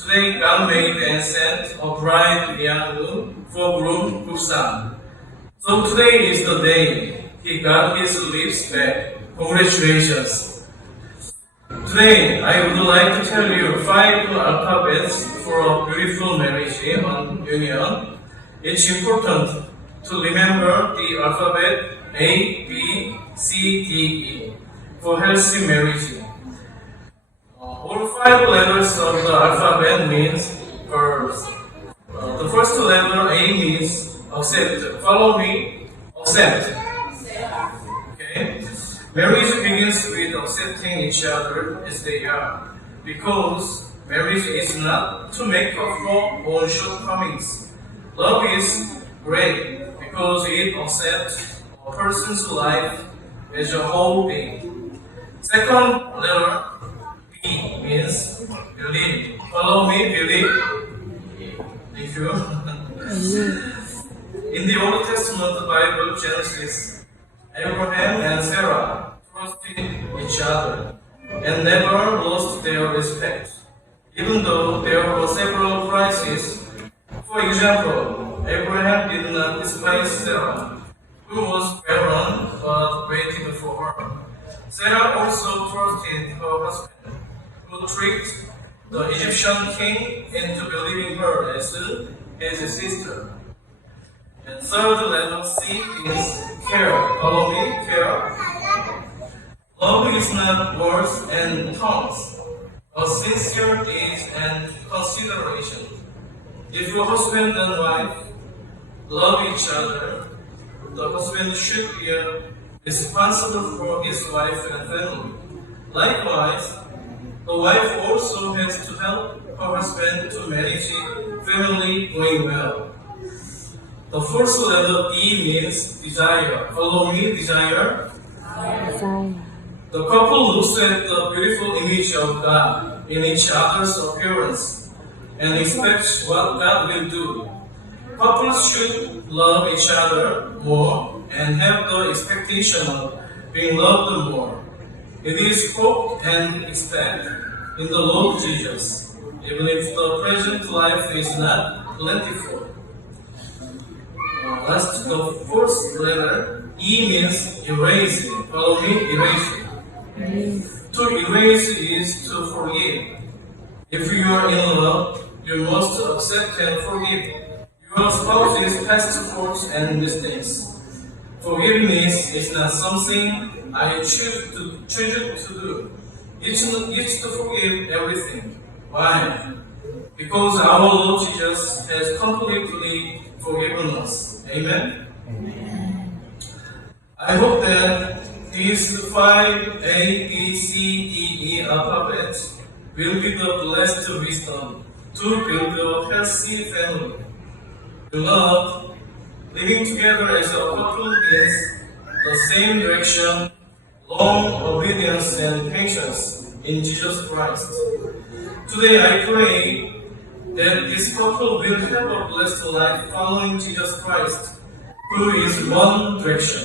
Today, God made and sent a bride Niang Nu for groom Khup Sang. So today is the day he got his lips back. Congratulations! Today, I would like to tell you 5 alphabets for a beautiful marriage and union. It's important to remember the alphabet A, B, C, D, E for healthy marriage. All 5 letters of the alphabet means verbs. The first letter A means accept. Follow me. Accept. Okay. Marriage begins with accepting each other as they are, because marriage is not to make up for own shortcomings. Love is great because it accepts a person's life as a whole being. Second letter B means believe. Follow me, believe. Thank you. In the Old Testament Bible, Genesis, Abraham and Sarah trusted each other and never lost their respect, even though there were several crises. For example, Abraham did not despise Sarah, who was barren but waited for her. Sarah also trusted her husband, who tricked the Egyptian king into believing her as his sister. And third letter C is care. Follow me, care. Love is not words and tongues, but sincere deeds and consideration. If your husband and wife love each other, the husband should be responsible for his wife and family. Likewise, the wife also has to help her husband to manage family going well. The first letter D means desire. Follow me, desire. The couple looks at the beautiful image of God in each other's appearance and expects what God will do. Couples should love each other more and have the expectation of being loved more. It is hope and expect in the Lord Jesus, even if the present life is not plentiful. Last, the first letter E means erasing. Follow me, erasing. To erase is to forgive. If you are in love, you must accept and forgive your spouse's past faults and mistakes. Forgiveness is not something I choose to do. It's to forgive everything. Why? Because our Lord Jesus has completely forgiven us. Amen? I hope that these 5 A, B, C, D, E alphabets will be the blessed wisdom to build a healthy family. Beloved, living together as a couple means the same direction, long obedience and patience in Jesus Christ. Today I pray that this couple will have a blessed life following Jesus Christ, who is one direction.